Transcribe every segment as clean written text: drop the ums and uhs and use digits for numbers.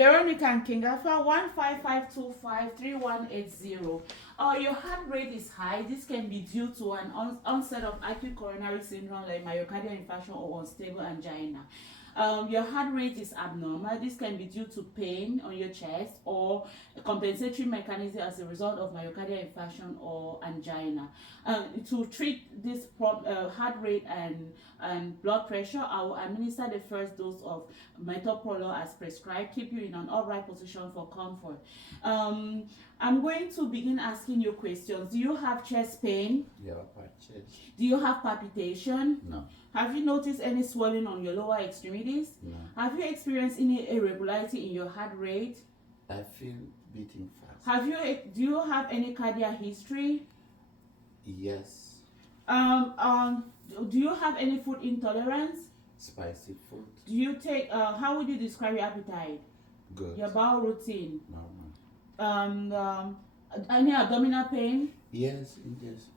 Veronica and King Alpha 155253180. Your heart rate is high. This can be due to an onset of acute coronary syndrome like myocardial infarction or unstable angina. Your heart rate is abnormal. This can be due to pain on your chest or a compensatory mechanism as a result of myocardial infarction or angina. To treat this heart rate and blood pressure, I will administer the first dose of metoprolol as prescribed. Keep you in an upright position for comfort. I'm going to begin asking you questions. Do you have chest pain? Yeah, my chest. Do you have palpitation? No. Have you noticed any swelling on your lower extremities? No. Have you experienced any irregularity in your heart rate? I feel beating fast. Do you have any cardiac history? Yes. Do you have any food intolerance? Spicy food. Do you take how would you describe your appetite? Good. Your bowel routine? Normal. Any abdominal pain? Yes, yes.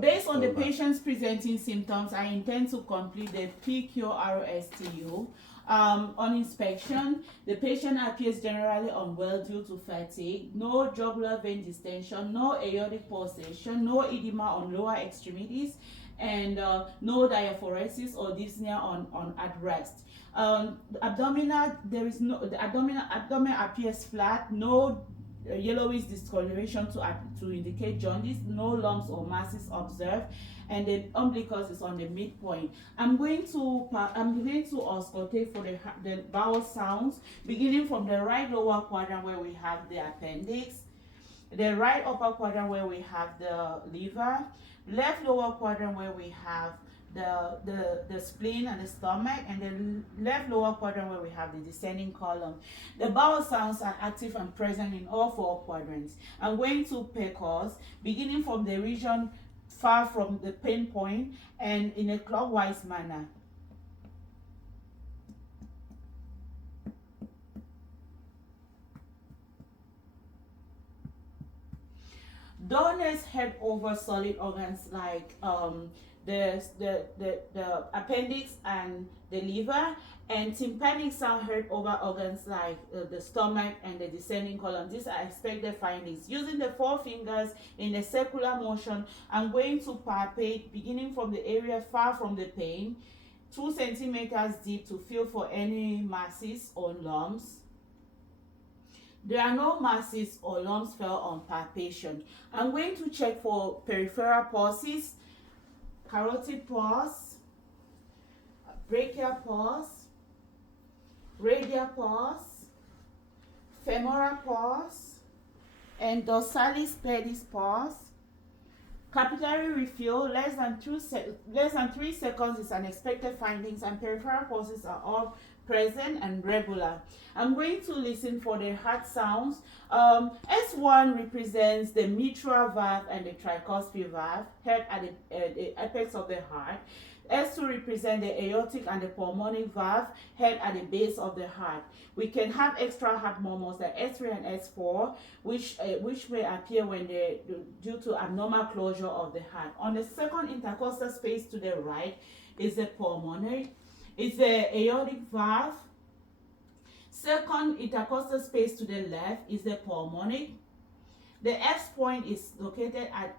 Based on the patient's presenting symptoms, I intend to complete the PQRSTU. On inspection, the patient appears generally unwell due to fatigue, no jugular vein distension, no aortic pulsation, no edema on lower extremities, and no diaphoresis or dyspnea on at rest. Abdominal, the abdomen appears flat, no yellowish discoloration to indicate jaundice, no lumps or masses observed, and the umbilicus is on the midpoint. I'm going to auscultate for the bowel sounds, beginning from the right lower quadrant where we have the appendix, the right upper quadrant where we have the liver, left lower quadrant where we have the spleen and the stomach, and the left lower quadrant where we have the descending column. The bowel sounds are active and present in all four quadrants. I'm going to percuss, beginning from the region far from the pain point and in a clockwise manner. Dullness head over solid organs like the appendix and the liver, and tympanic sound heard over organs like the stomach and the descending column. These are expected findings. Using the four fingers in a circular motion, I'm going to palpate beginning from the area far from the pain, 2 centimeters deep, to feel for any masses or lumps. There are no masses or lumps felt on palpation. I'm going to check for peripheral pulses, carotid pulse, brachial pulse, radial pulse, femoral pulse, and dorsalis pedis pulse. Capillary refill less than 3 seconds is an expected findings, and peripheral pulses are all present and regular. I'm going to listen for the heart sounds. S1 represents the mitral valve and the tricuspid valve, heard at the apex of the heart. S2 represents the aortic and the pulmonic valve, head at the base of the heart. We can have extra heart murmurs like S3 and S4, which may appear when due to abnormal closure of the heart. On the second intercostal space to the right is the pulmonary. It's the aortic valve. Second intercostal space to the left is the pulmonic. The F point is located at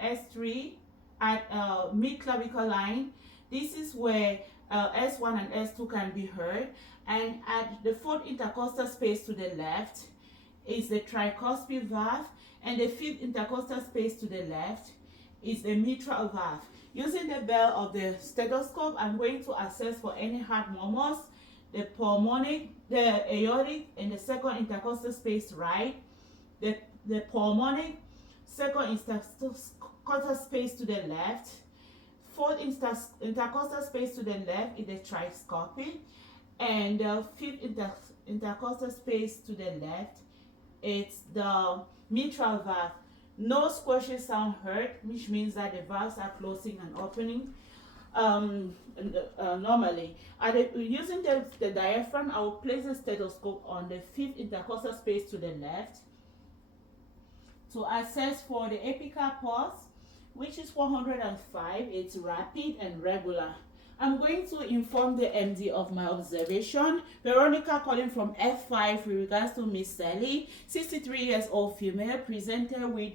S3 at mid-clavicle line. This is where S1 and S2 can be heard. And at the fourth intercostal space to the left is the tricuspid valve, and the fifth intercostal space to the left is the mitral valve. Using the bell of the stethoscope, I'm going to assess for any heart murmurs, the pulmonic, the aortic, and the second intercostal space right, the pulmonic, second intercostal space to the left, fourth intercostal space to the left is the tricuspid, and the fifth intercostal space to the left, it's the mitral valve. No squashing sound heard, which means that the valves are closing and opening normally. Using the diaphragm, I will place the stethoscope on the fifth intercostal space to the left to assess for the apical pulse, which is 405. It's rapid and regular. I'm going to inform the MD of my observation. Veronica calling from F5 with regards to Miss Sally, 63 years old female, presented with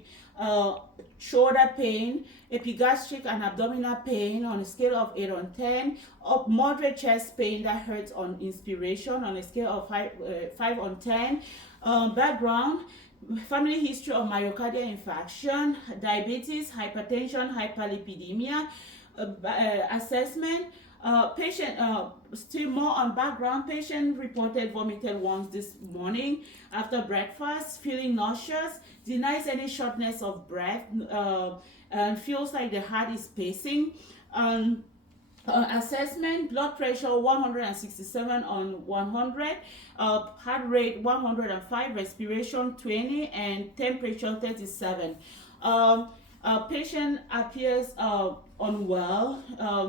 shoulder pain, epigastric and abdominal pain on a scale of 8 on 10, up moderate chest pain that hurts on inspiration on a scale of 5 on 10. Background: family history of myocardial infarction, diabetes, hypertension, hyperlipidemia. Assessment: patient, still more on background, patient reported vomited once this morning after breakfast, feeling nauseous, denies any shortness of breath, and feels like the heart is pacing. Assessment: blood pressure 167 on 100, heart rate 105, respiration 20, and temperature 37. Patient appears unwell,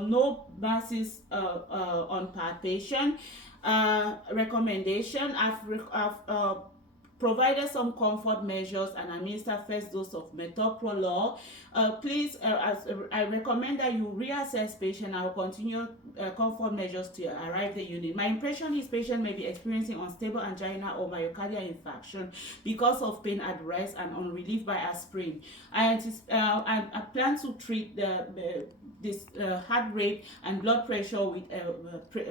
no masses on palpation. Recommendation: I've provided some comfort measures and administer first dose of metoprolol. Please, I recommend that you reassess patient. I will continue comfort measures to arrive the unit. My impression is patient may be experiencing unstable angina or myocardial infarction because of pain at rest and on relief by aspirin. I plan to treat this heart rate and blood pressure with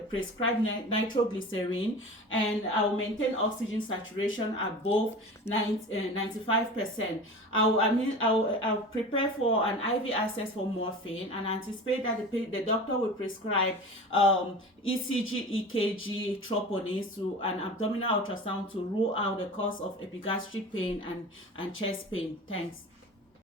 prescribed nitroglycerin, and I will maintain oxygen saturation above 95%. I'll prepare for an IV access for morphine and anticipate that the doctor will prescribe ECG, EKG, troponins to an abdominal ultrasound to rule out the cause of epigastric pain and chest pain. Thanks.